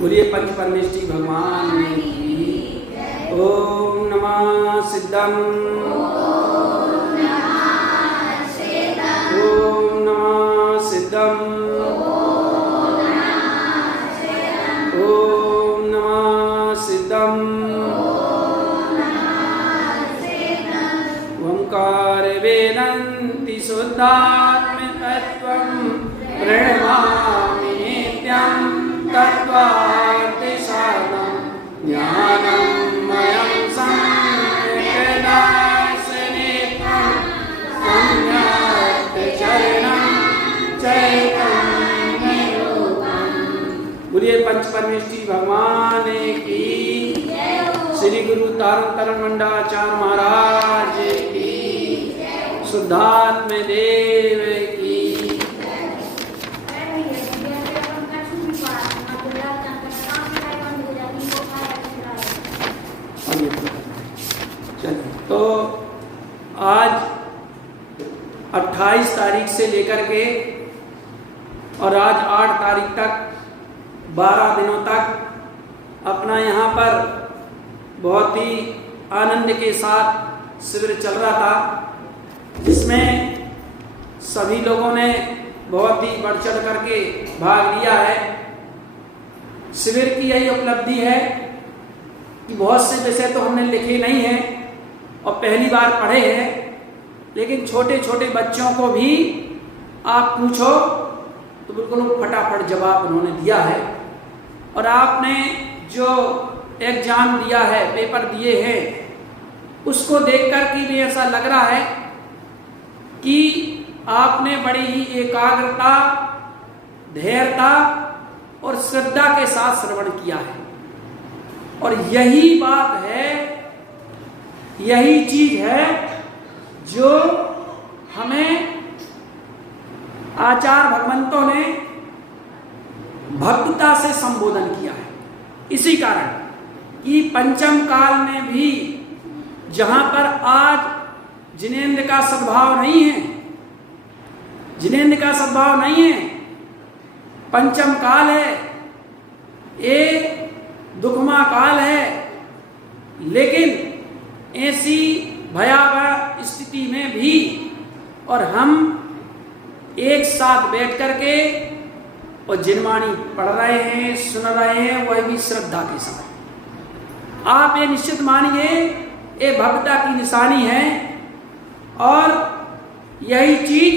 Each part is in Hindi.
बोलिए पंच परमेष्ठी भगवान की। ओम नमः सिद्धम। ओम नमः सिद्धम। ओम नमः सिद्धम। ओंकार वेदन्ति शुद्धात्मतत्त्वं प्रणमामि नित्यं तत्त्वार्थसारं ज्ञानमयं संकृतदासनेत्रं सम्यक्चरणं चैतन्यरूपम्। बोलिए पंच परमेष्ठी भगवान की। श्री गुरु तारण मंडाचार्य महाराज की। शुद्धात्म देव की। तो आज 28 तारीख से लेकर के और आज 8 तारीख तक 12 दिनों तक अपना यहाँ पर बहुत ही आनंद के साथ शिविर चल रहा था, जिसमें सभी लोगों ने बहुत ही बढ़ चढ़ करके भाग लिया है। शिविर की यही उपलब्धि है कि बहुत से विषय तो हमने लिखे नहीं हैं और पहली बार पढ़े हैं, लेकिन छोटे छोटे बच्चों को भी आप पूछो तो बिल्कुल फटाफट जवाब उन्होंने दिया है। और आपने जो एग्जाम दिया है, पेपर दिए हैं, उसको देखकर के भी ऐसा लग रहा है कि आपने बड़ी ही एकाग्रता, धैर्यता और श्रद्धा के साथ श्रवण किया है। और यही बात है, यही चीज है जो हमें आचार्य भगवंतों ने भक्तता से संबोधन किया है। इसी कारण कि पंचम काल में भी जहां पर आज जिनेंद्र का सद्भाव नहीं है, जिनेंद्र का सद्भाव नहीं है, पंचम काल है, ये दुखमा काल है, लेकिन ऐसी भयावह स्थिति में भी और हम एक साथ बैठ करके और जिनवाणी पढ़ रहे हैं, सुन रहे हैं, वह भी श्रद्धा के साथ। आप ये निश्चित मानिए ये भक्तता की निशानी है और यही चीज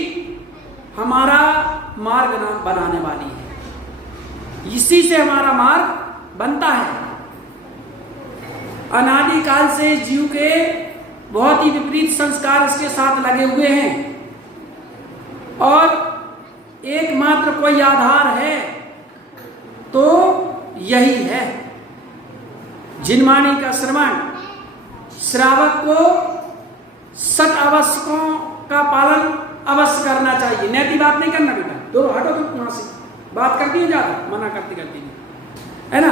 हमारा मार्ग बनाने वाली है। इसी से हमारा मार्ग बनता है। अनादिकाल से जीव के बहुत ही विपरीत संस्कार इसके साथ लगे हुए हैं और एकमात्र कोई आधार है तो यही है जिनवाणी का श्रवण। श्रावक को सत आवश्यकों का पालन अवश्य करना चाहिए। नैतिक बात नहीं करना बेटा, दोनों हटो तुम वहां से, बात करती है ज्यादा, मना करती नहीं, है ना।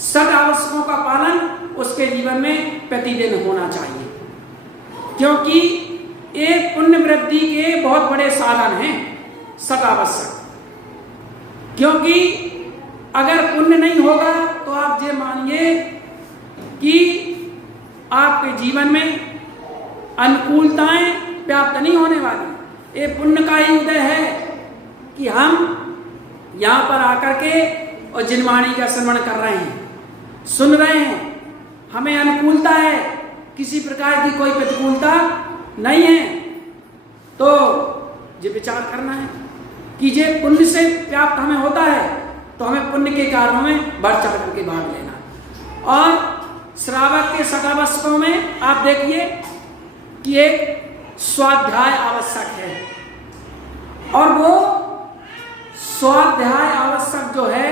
सत आवश्यकों का पालन उसके जीवन में प्रतिदिन होना चाहिए, क्योंकि एक पुण्य वृद्धि के बहुत बड़े साधन हैं सत आवश्यक। क्योंकि अगर पुण्य नहीं होगा तो आप ये मानिए कि आपके जीवन में अनुकूलताएं प्राप्त नहीं होने वाली। ये पुण्य का ही उदय है कि हम यहाँ पर आकर के और जिनवाणी का श्रवण कर रहे हैं, सुन रहे हैं, हमें अनुकूलता है, किसी प्रकार की कोई प्रतिकूलता नहीं है। तो ये विचार करना है कि ये पुण्य से प्राप्त हमें होता है तो हमें पुण्य के कारणों में बढ़ चढ़ करके भाग लेना। और श्रावक के सदावश्यकों में आप देखिए कि एक स्वाध्याय आवश्यक है, और वो स्वाध्याय आवश्यक जो है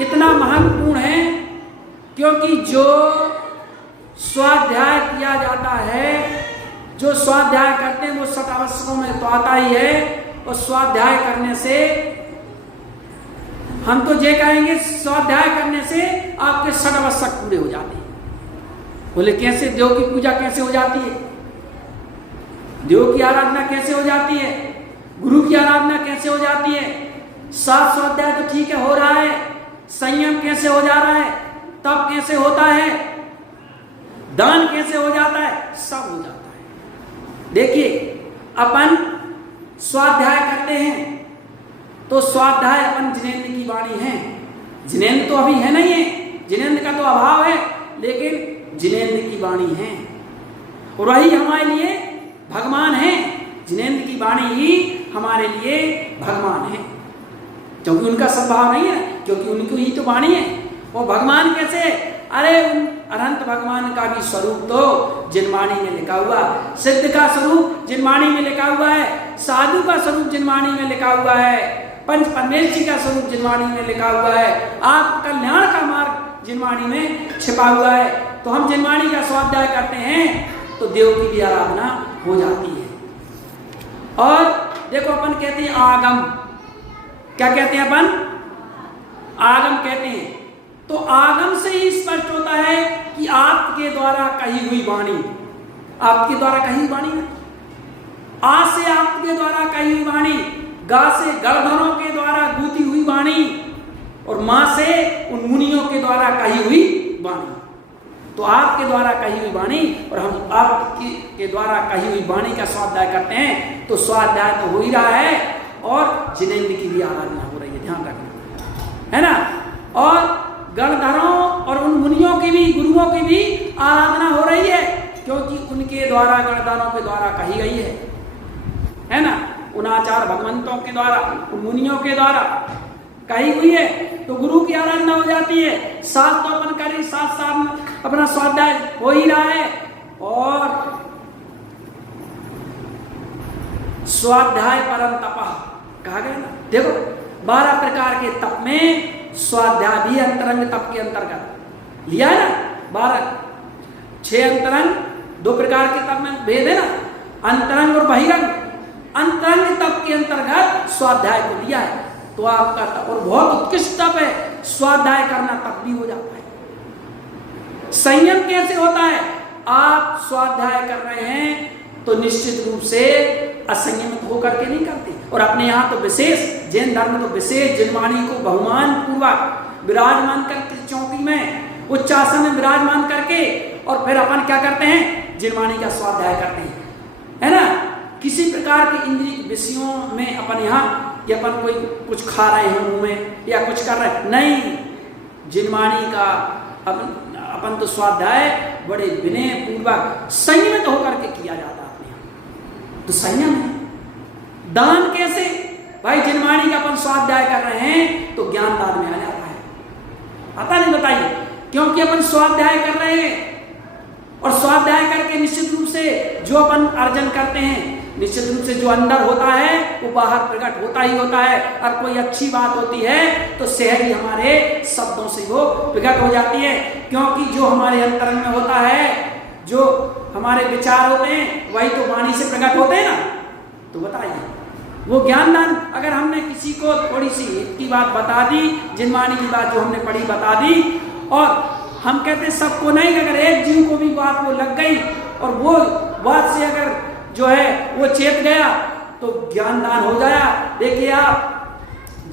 इतना महत्वपूर्ण है क्योंकि जो स्वाध्याय किया जाता है, जो स्वाध्याय करते हैं वो सत आवश्यकों में तो आता ही है। और स्वाध्याय करने से हम तो ये कहेंगे, स्वाध्याय करने से आपके सत आवश्यक पूरे हो जाते हैं। बोले कैसे? देव की पूजा कैसे हो जाती है, देव की आराधना कैसे हो जाती है, गुरु की आराधना कैसे हो जाती है? 7 स्वाध्याय तो ठीक है हो रहा है, संयम कैसे हो जा रहा है, तप कैसे होता है, दान कैसे हो जाता है, सब हो जाता है। देखिए अपन स्वाध्याय करते हैं तो स्वाध्याय अपन जिनेंद्र की वाणी है। जिनेंद्र तो अभी है नहीं है, जिनेंद्र का तो अभाव है, लेकिन जिनेंद्र की वाणी है और वही हमारे लिए भगवान है। जिनेंद्र की वाणी ही हमारे लिए भगवान है, क्योंकि उनका स्वभाव नहीं है, क्योंकि उनकी ही तो वाणी है। और भगवान कैसे? अरे उन अनंत भगवान का भी स्वरूप तो जिनवाणी में लिखा हुआ, सिद्ध का स्वरूप जिनवाणी में लिखा हुआ है, साधु का स्वरूप जिनवाणी में लिखा हुआ है, पंच परमेश्वर का स्वरूप जिनवाणी में लिखा हुआ है, आप कल्याण का मार्ग जिनवाणी में छिपा हुआ है। तो हम जिनवाणी का स्वाध्याय करते हैं तो देव की भी आराधना हो जाती है। और देखो अपन कहते हैं आगम, क्या कहते हैं अपन? आगम कहते हैं। तो आगम से ही स्पष्ट होता है कि आपके द्वारा कही हुई वाणी, आपके द्वारा कही हुई वाणी, आ से आपके द्वारा कही हुई वाणी, गा से गणधरों के द्वारा गूंथी हुई वाणी, और मां से उन मुनियों के द्वारा कही हुई वाणी। तो आपके द्वारा कही हुई वाणी और हम आपके द्वारा कही हुई वाणी का स्वाध्याय करते हैं, तो स्वाध्याय तो हो ही रहा है और जिनेंद्र की भी आराधना हो रही है, ध्यान रखना है ना। और गणधरों और उन मुनियों की भी, गुरुओं की भी आराधना हो रही है, क्योंकि उनके द्वारा, गणधरों के द्वारा कही गई है ना। उन आचार्य भगवंतों के द्वारा, उन मुनियों के द्वारा कही हुई है, तो गुरु की आराधना हो जाती है। साथ तो अपन करें, साथ साथ अपना स्वाध्याय हो ही रहा है। और स्वाध्याय परम तपः कहा गया ना। देखो 12 प्रकार के तप में स्वाध्याय भी अंतरंग तप के अंतर्गत लिया है ना। 12, 6 अंतरंग, 2 प्रकार के तप में भेद है ना, अंतरंग और बहिरंग। अंतरंग तप के अंतर्गत स्वाध्याय को लिया है, तो आपका तप और बहुत उत्कृष्ट तप है, स्वाध्याय करना तप भी हो जाता है। संयम कैसे होता है? आप स्वाध्याय कर रहे हैं तो निश्चित रूप से असंयमित होकर के नहीं करते। और अपने यहाँ तो विशेष, जैन धर्म तो विशेष जिनवाणी को बहुमान पूर्वक विराजमान करके चौकी में उच्चासन में विराजमान करके, और फिर अपन क्या करते हैं? जिनवाणी का स्वाध्याय करते हैं, है ना। किसी प्रकार के इंद्रिय विषयों में अपन यहाँ कि अपन कोई कुछ खा रहे हैं मुंह में या कुछ कर रहे हैं, नहीं। जिनवाणी का अपन तो स्वाध्याय बड़े विनय पूर्वक संयमित होकर के किया जाता है अपने यहाँ, तो संयम है। दान कैसे? भाई जिनवाणी का अपन स्वाध्याय कर रहे हैं तो ज्ञान दान में आ जाता है, आता नहीं? बताइए, क्योंकि अपन स्वाध्याय कर रहे हैं और स्वाध्याय करके निश्चित रूप से जो अपन अर्जन करते हैं, निश्चित रूप से जो अंदर होता है वो बाहर प्रकट होता ही होता है। और कोई अच्छी बात होती है तो सहज ही हमारे शब्दों से वो प्रकट हो जाती है, क्योंकि जो हमारे अंतरंग में होता है, जो हमारे विचार होते हैं, वही तो वाणी से प्रकट होते हैं ना। तो बताइए, वो ज्ञान दान अगर हमने किसी को थोड़ी सी की बात बता दी, जिनवाणी की बात जो हमने पढ़ी बता दी, और हम कहते सबको नहीं, अगर एक जीव को भी बात वो लग गई और वो बात से अगर जो है वो चेत गया तो ज्ञान दान हो जाया। देखिए आप,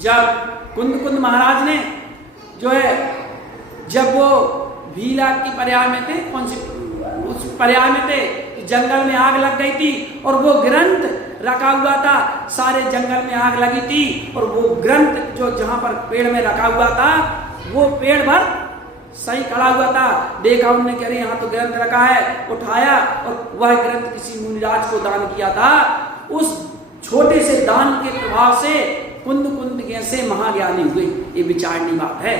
जब कुंद महाराज ने जो है, जब वो भीला की पर्याय में थे, कौन सी उस पर्याय में थे, जंगल में आग लग गई थी और वो ग्रंथ रखा हुआ था, सारे जंगल में आग लगी थी, और वो ग्रंथ जो जहां पर पेड़ में रखा हुआ था वो पेड़ भर सही खड़ा हुआ था। देखा उन्होंने, कह रहे यहाँ तो ग्रंथ रखा है, उठाया और वह ग्रंथ किसी मुनिराज को दान किया था। उस छोटे से दान के प्रभाव से कुंद कैसे महाज्ञानी हुए, ये विचारनी बात है।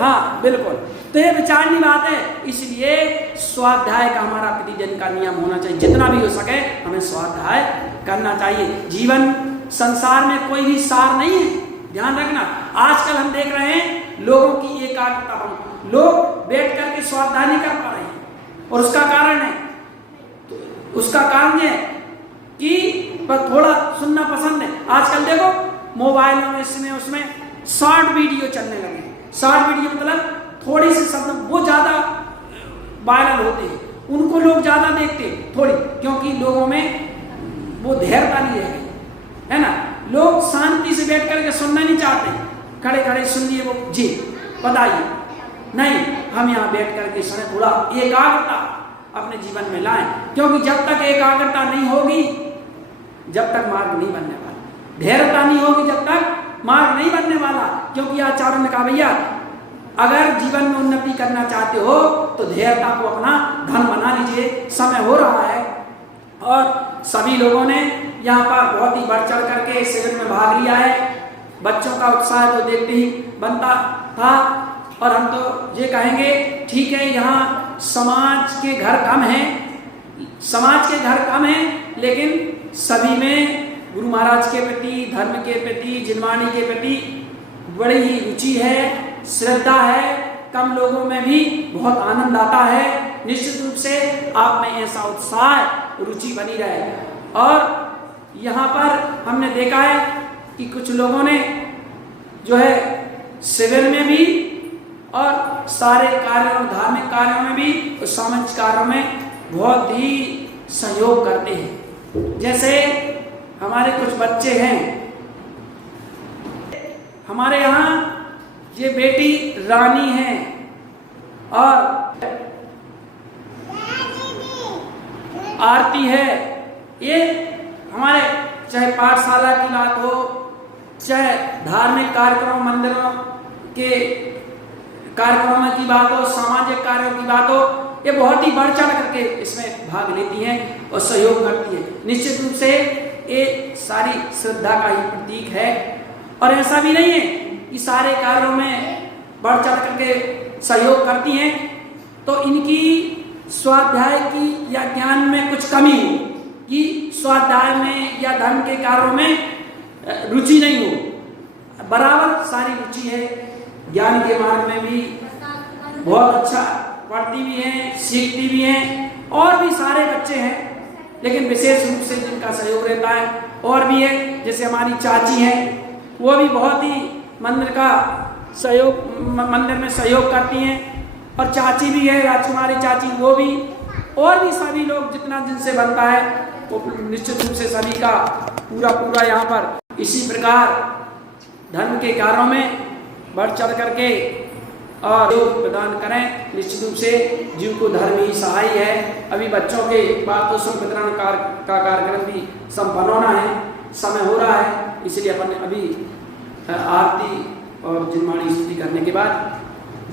हाँ बिल्कुल, तो ये विचारनी बात है। इसलिए स्वाध्याय का हमारा प्रतिदिन का नियम होना चाहिए, जितना भी हो सके हमें स्वाध्याय करना चाहिए। जीवन संसार में कोई भी सार नहीं है, ध्यान रखना। आजकल हम देख रहे हैं लोगों की एकाग्रता कम, लोग बैठ करके स्वाध्याय नहीं कर पा रहे हैं, और उसका कारण है, तो उसका कारण है कि पर थोड़ा सुनना पसंद है। आजकल देखो मोबाइलों में, इसमें उसमें शॉर्ट वीडियो चलने लगे। शॉर्ट वीडियो मतलब थोड़ी सी शब्द वो ज्यादा वायरल होते हैं, उनको लोग ज्यादा देखते हैं थोड़ी, क्योंकि लोगों में वो धैर्यता नहीं रह गई है ना। लोग शांति से बैठ करके सुनना नहीं चाहते, खड़े खड़े सुन लिए वो जी बताइए। नहीं, हम यहाँ बैठ करके समय थोड़ा एकाग्रता अपने जीवन में लाएं, क्योंकि जब तक एकाग्रता नहीं होगी जब तक मार्ग नहीं बनने वाला, धैर्यता नहीं होगी जब तक मार्ग नहीं बनने वाला। क्योंकि आचार्य ने कहा भैया अगर जीवन में उन्नति करना चाहते हो तो धैर्यता को अपना धन बना लीजिए। समय हो रहा है और सभी लोगों ने यहाँ पर बहुत ही बढ़ चढ़ करके शिविर में भाग लिया है। बच्चों का उत्साह तो देखते ही बनता था। और हम तो ये कहेंगे ठीक है, यहाँ समाज के घर कम हैं, समाज के घर कम हैं, लेकिन सभी में गुरु महाराज के प्रति, धर्म के प्रति, जिनवाणी के प्रति बड़ी ही रुचि है, श्रद्धा है। कम लोगों में भी बहुत आनंद आता है। निश्चित रूप से आप में ऐसा उत्साह, रुचि बनी रहे। और यहाँ पर हमने देखा है कि कुछ लोगों ने जो है शिविर में भी और सारे कार्यों, धार्मिक कार्यों में भी और सामाजिक कार्यों में बहुत ही सहयोग करते हैं। जैसे हमारे कुछ बच्चे हैं, हमारे यहाँ ये बेटी रानी है और आरती है। ये हमारे चाहे पाठशाला की बात हो, चाहे धार्मिक कार्यक्रम, मंदिरों के कार्यक्रमों की बात हो, सामाजिक कार्यों की बात हो, ये बहुत ही बढ़ चढ़ करके इसमें भाग लेती हैं और सहयोग करती है। निश्चित रूप से ये सारी श्रद्धा का ही प्रतीक है। और ऐसा भी नहीं है कि सारे कार्यों में बढ़ चढ़ करके सहयोग करती हैं तो इनकी स्वाध्याय की या ज्ञान में कुछ कमी हो, कि स्वाध्याय में या धर्म के कार्यों में रुचि नहीं हो। बराबर सारी रुचि है। ज्ञान के मार्ग में भी बहुत अच्छा पढ़ती भी हैं, सीखती भी हैं। और भी सारे बच्चे हैं, लेकिन विशेष रूप से जिनका सहयोग रहता है और भी है। जैसे हमारी चाची हैं, वो भी बहुत ही मंदिर का सहयोग, मंदिर में सहयोग करती हैं। और चाची भी है, राजकुमारी चाची, वो भी। और भी सभी लोग जितना जिनसे बनता है वो निश्चित रूप से सभी का पूरा यहाँ पर इसी प्रकार धर्म के कार्यों में बढ़ चढ़ करके और योग प्रदान करें। निश्चित रूप से जीव को धर्म ही सहाय है। अभी बच्चों के पाठोत्सव वितरण का कार्यक्रम भी संपन्न होना है, समय हो रहा है। इसलिए अपन अभी आरती और जिनवाणी स्तुति करने के बाद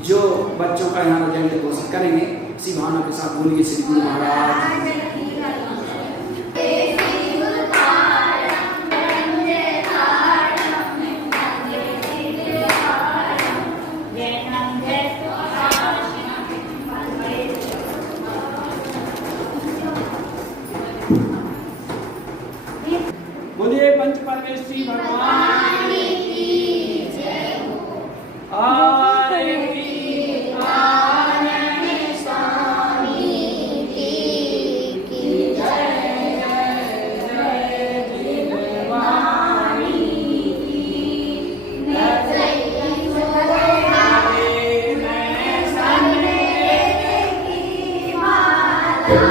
जो बच्चों का यहाँ रिजल्ट घोषित करेंगे, इसी भावना के साथ बोलिए श्री गुरु महाराज। बोलिए पंच परमेश्वरी भगवान की जय हो। आरती आनंद स्वामी की जय जय जय जिनवाणी की जय मैं सन्ने की माला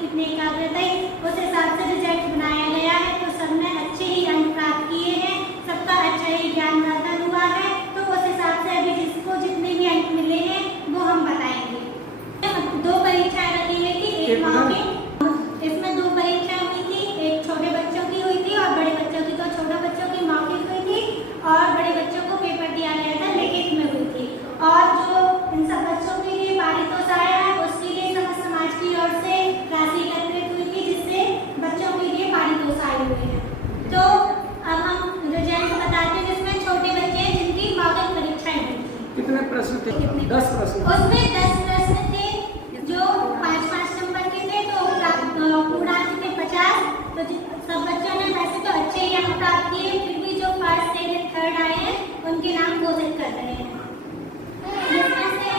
कितनी एकाग्रता उस हिसाब से रिजल्ट बनाया गया है, तो सबने अच्छे ही अंक प्राप्त किए। आए हुए हैं। तो अब हम रिजल्ट बताते हैं, जिसमें छोटे बच्चे हैं जिनकी मौखिक परीक्षाएं हुई थी। कितने प्रश्न थे? 10 प्रश्न। उसमें 10 प्रश्न थे जो 5-5 नंबर के थे, तो पूर्णांक थे 50। तो सब बच्चों ने वैसे तो अच्छे ही अंक प्राप्त किए, फिर भी जो फर्स्ट सेकंड थर्ड आए हैं उनके नाम घोषित कर रहे हैं। इसमें से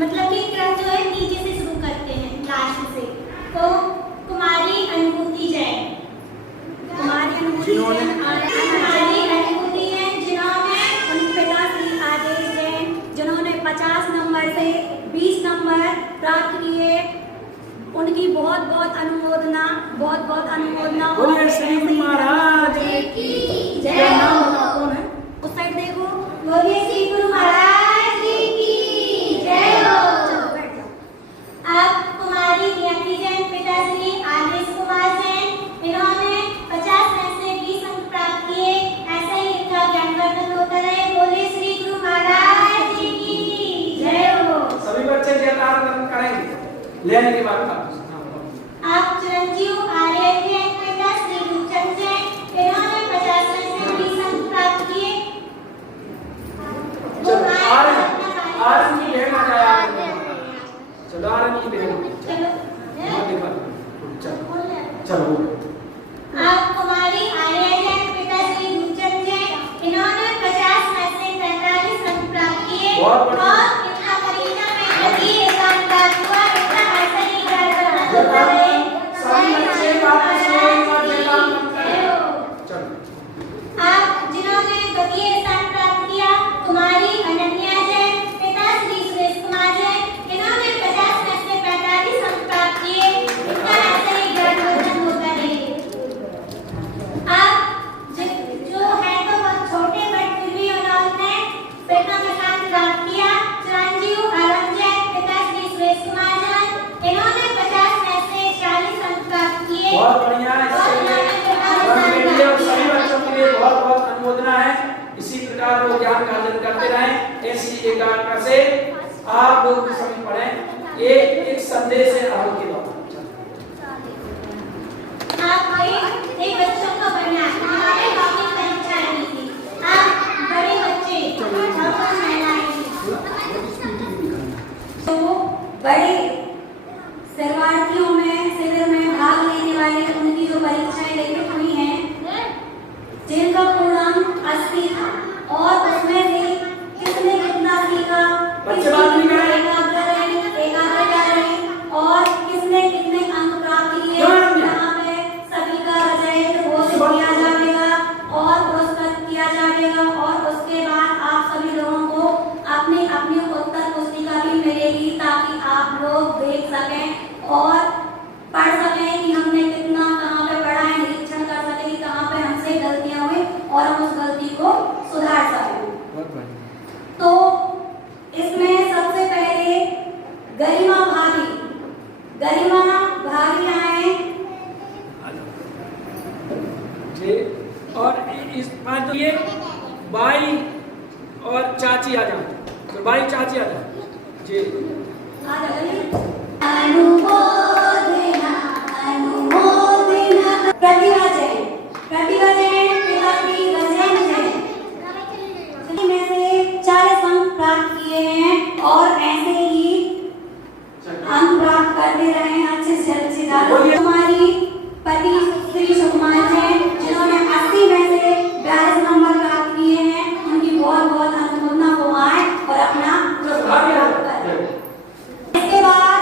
मतलब कि क्रम जो है नीचे से शुरू करते हैं लास्ट से। तो कुमारी अनुभूति जैन, जिन्होंने उनके पिता श्री आदेश जैन, जिन्होंने 50 नंबर से 20 नंबर प्राप्त किए, उनकी बहुत बहुत अनुमोदना, बहुत बहुत अनुमोदना। बोलिए श्री गुरु महाराज की जय। नाम कौन है? उस साइड देखो, बोलिए श्री गुरु महाराज की जय हो। अब कुमारी नियति जैन, पिता श्री आदेश कुमार जैन, इन्होंने 50 में से 20 अंक प्राप्त किए। ऐसा ही इनका ज्ञानवर्धन होता रहे। बोलिए श्री गुरु महाराज की जय हो। सभी बच्चे जयकार करेंगे लेने के बाद का। आप चिरंजीव आर्य जैन, पिता श्री रूपचंद जैन, इन्होंने 50 में से 20 अंक प्राप्त किए। चलो। आप कुमारी आर्य जैन, पिता श्री रूपचंद जैन, इन्होंने 50 में से 45 अंक प्राप्त किए। और इनका परीक्षा में अभी एकांक प्राप्त हुआ। इतना ऐसा ही गर्व होता है। आप जिन्होंने द्वितीय स्थान प्राप्त किया, कुमारी अनन्या जैन, पिता श्री सुरेश कुमार जैन, इन्होंने 50 में से 45 अंक प्राप्त किए। इनका ऐसा ही ज्ञानवर्धन होता रहे। आप जो है तो बहुत छोटे, बट फिर भी उन्होंने प्रथम स्थान प्राप्त किया। चिरंजीव आलम जैन, पिता श्री सुरेश कुमार जैन, इन्होंने 50 में से 40 अंक प्राप्त किए। बहुत बढ़िया है। सभी बच्चों के लिए बहुत बहुत अनुमोदना है। इसी प्रकार वो ज्ञान का अर्जन करते रहें। ऐसी एकाग्रता से आप लोग भी सभी पढ़ें। एक संदेश है राहुल के द्वारा। आप एक बच्चों को पढ़ना है, हमारे मौखिक परीक्षा ली थी। आप बड़े बच्चे तो बड़े शरणार्थियों में शिविर में भाग लेने वाले, उनकी जो परीक्षाएं लिखित हुई हैं, जिनका पूर्णांक 80 था, और उसमें से किसने कितना सीखा, और किसने कितने अंक प्राप्त किए, यहाँ पे सभी का रिजल्ट घोषित किया जाएगा और पुरस्कृत किया जाएगा। और उसके बाद आप सभी लोगों को अपनी अपनी उत्तर पुस्तिका भी मिलेगी, ताकि आप लोग देख सकें और पढ़ सकें कि हमने कितना कहाँ पे पढ़ा है, निरीक्षण कर सकें कि कहाँ पे हमसे गलतियां हुई और हम उस गलती को सुधार सकें। तो इसमें सबसे पहले गरिमा भाभी आए जी। और इस बात ये बाई और चाची आ जाओ। तो बाई चाची आ जाओ जी। आ जाओ। अनुमोदना प्रतिभा जैन, पिता श्री रंजन जैन, में से 40 अंक प्राप्त किए हैं और ऐसे ही अंक प्राप्त करते रहे अच्छे से अच्छे। हमारी पति श्री सुकुमार जैन, जिन्होंने 80 में से 42 नंबर प्राप्त किए हैं, उनकी बहुत बहुत अनुमोदना को आए और अपना पुरस्कार प्राप्त करें। इसके बाद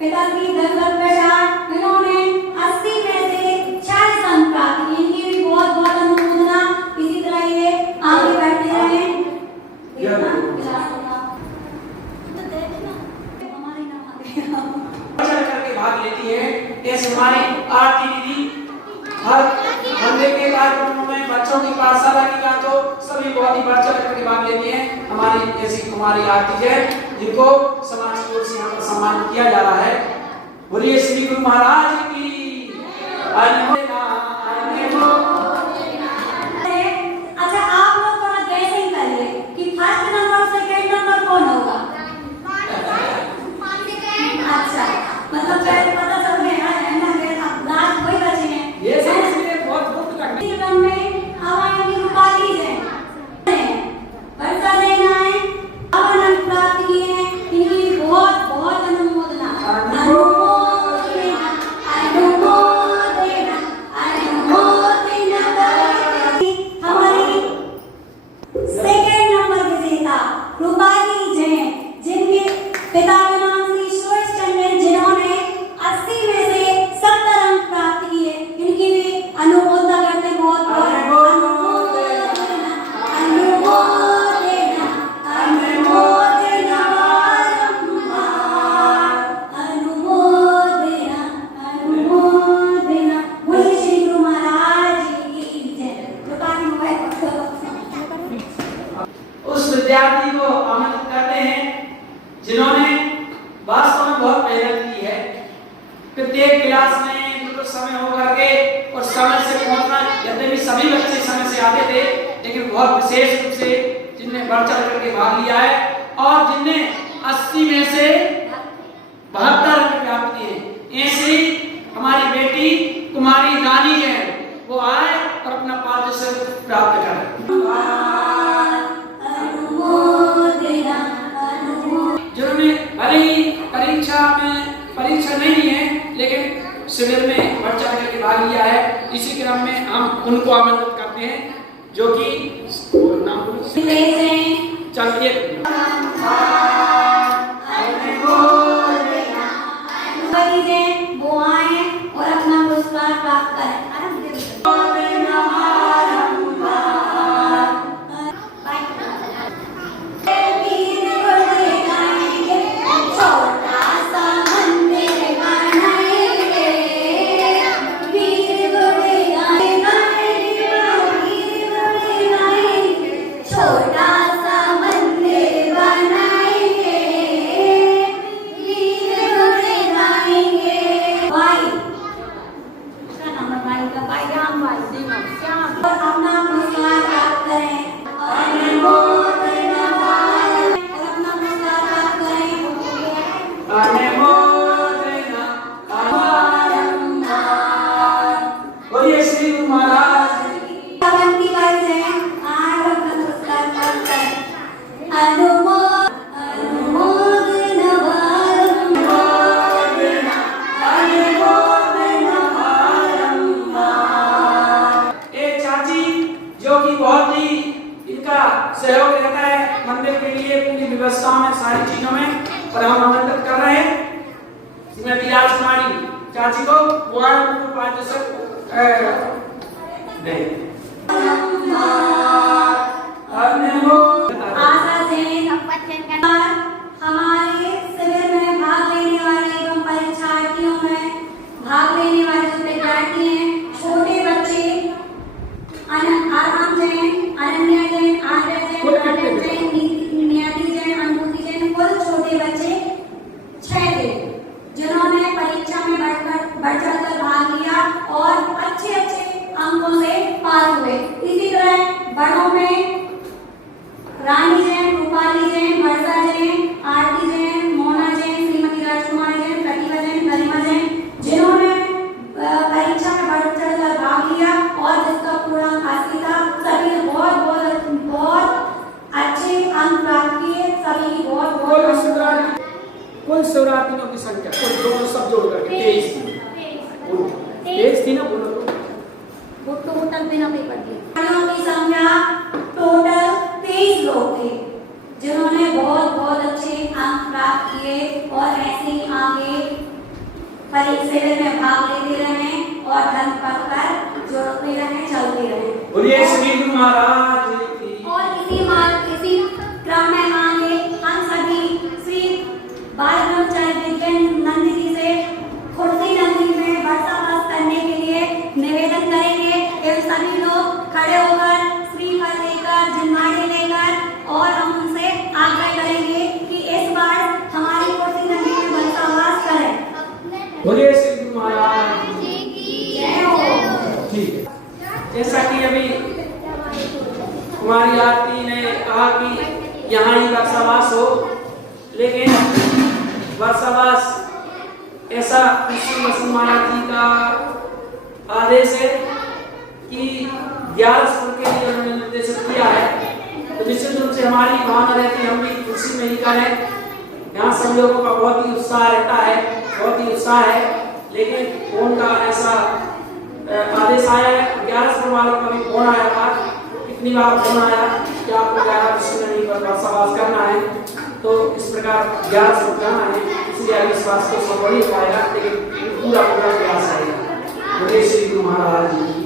पिता श्री दशरथ प्रसाद, इन्होंने 80 में से 40 अंक प्राप्त किए। इनकी भी बहुत बहुत अनुमोदना। इसी तरह ये आगे बढ़ते रहे। करके भाग लेती है। ऐसे हमारी आरती दीदी हर मंडे के कार्यक्रमों में बच्चों की पाठशाला की का तो सभी बहुत ही बढ़ चढ़ करके भाग लेती हैं। हमारी ऐसी कुमारी आरती जैन, जिनको समाज की ओर से यहाँ पर सम्मानित किया जा रहा है। बोलिए श्री गुरु महाराज की। अच्छा, आप लोग थोड़ा गैसिंग करिए कि फर्स्ट नंबर सेकंड नंबर कौन होगा। अच्छा, एक क्लास में बिल्कुल समय हो करके और समय से पहुंचना, यद्यपि सभी बच्चे समय से आते थे, लेकिन बहुत विशेष रूप से जिनने बढ़ चढ़ करके भाग लिया है और जिनने 80 में से 72 अंक प्राप्त किए। ऐसे ही हमारी बेटी कुमारी रानी है, वो आए और अपना पारितोषिक प्राप्त करें। जिन्होंने भले ही परीक्षा नहीं है, लेकिन शिविर में बढ़ चढ़ करके भाग लिया है, इसी क्रम में हम उनको आमंत्रित करते हैं, जो कि नाम चलिए वो आए और अपना पुरस्कार प्राप्त करें। सहयोग रहता है मंदिर के लिए पूरी व्यवस्था में, सारी चीजों में, और हम आमंत्रित कर रहे हैं श्रीमती राजकुमारी चाची को, वो पारितोषिक हमारे शिविर में भाग लेने वाले एवं परीक्षार्थियों में भाग लेने वाले जो विद्यार्थी हैं, छोटे बच्चे, आराम जैन, अनन्या जैन, आर्या जैन, आनंद जैन, नियति जैन, अनुभूति जैन, कुल छोटे बच्चे 6 थे, जिन्होंने परीक्षा में बढ़ चढ़कर भाग लिया और अच्छे अंकों से पास हुए। इसी तरह बड़ों में रानी जैन, रूपाली जैन, वर्षा जैन, आरती जैन, मोना जैन, श्रीमती राजकुमारी जैन, प्रतिभा जैन, गरिमा जैन, जिन्होंने परीक्षा में बढ़ चढ़कर भाग लिया और जिसका पूरा हासिल था, सभी ने बहुत अच्छे अंक प्राप्त किए। सभी की बहुत कुल शिवरात्रियों की संख्या कुल दोनों सब जोड़ करके 23 थी ना, बोलो वो टोटल बिना पेपर दिए की संख्या टोटल 23 लोग थे, जिन्होंने बहुत अच्छे अंक प्राप्त किए और ऐसे ही आगे परीक्षा में भाग लेते रहे और धन पाकर जोड़ते रहे, चलते रहे। बोलिए श्री गुरु महाराज की। और इसी क्रम में आगे हम सभी श्री बाल ब्रह्मचारी विज्ञान नंदी जी से खुर्सी नंदी में वर्षावास करने के लिए निवेदन करेंगे। एवं सभी लोग खड़े होकर श्रीफल लेकर, जिनवाड़े लेकर, और हम उनसे आग्रह करेंगे कि इस बार हमारी खुर्सी नंदी में वर्षावास करें। बोलिए श्री गुरु महाराज की जय हो। ठीक है, जैसा कि अभी हमारी आरती ने कहा कि यहाँ ही वर्षावास हो, लेकिन वर्षावास ऐसा कृष्ण वसुमाला जी का आदेश है कि 11 स्कूल के लिए उन्होंने निर्देशित किया है, तो निश्चित रूप से हमारी भावना रहती है हम भी खुशी में ही करें। यहाँ सब लोगों का बहुत ही उत्साह रहता है, बहुत ही उत्साह है, लेकिन उनका ऐसा आदेश आया है। 11 स्कूल वालों का भी फोन आया था, कितनी बार फोन आया कि आपको 11 स्कूल में वर्षावास करना है, तो इस प्रकार 11 स्कूल करना है, इसलिए अभी इस बात को संभव नहीं पाएगा, लेकिन पूरा प्रयास आएगा। श्री गुरु महाराज।